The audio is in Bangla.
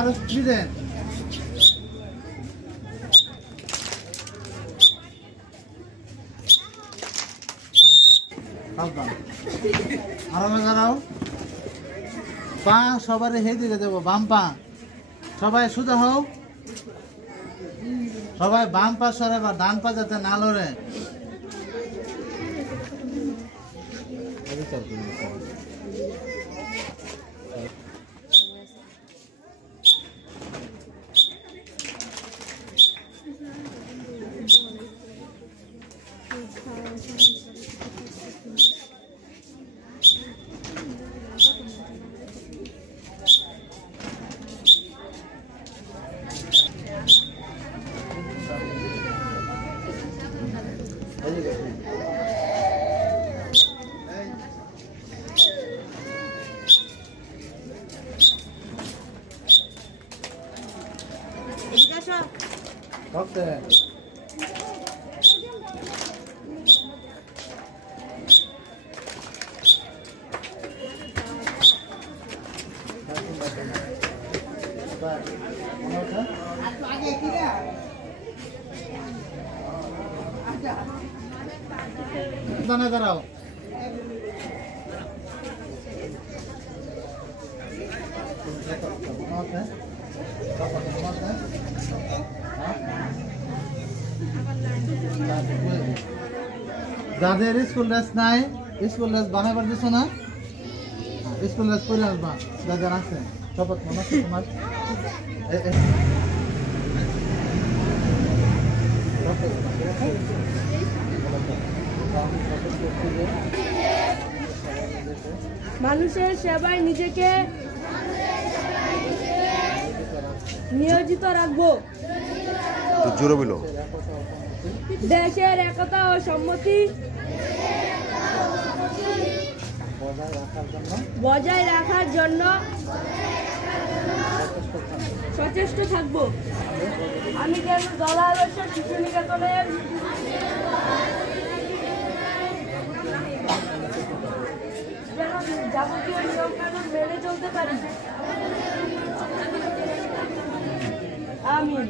আরো স্পিড দেন। আরামে দাঁড়াও। পা সবার হে দিকে দেবো, বাম পা। সবাই সোজা হও, সবাই বাম পা সরে বা ডান পা যাতে না লড়ে। দাঁড়াও। যাদের স্কুল ড্রেস নাই, স্কুল ড্রেস বানাবার দিছো না, স্কুল ড্রেস পরে আসবা। যাদের আছে শপথ মনে আছে তোমার? মানুষের সেবায় নিজেকে নিয়োজিত রাখবো। দেশের একতা ও সম্মতি বজায় রাখার জন্য সচেষ্ট থাকবো। আমি কেন দলাদর্শ শিশু নিকেতনের যাবতীয় নিয়ম কানুন মেনে চলতে পারি। আমিন।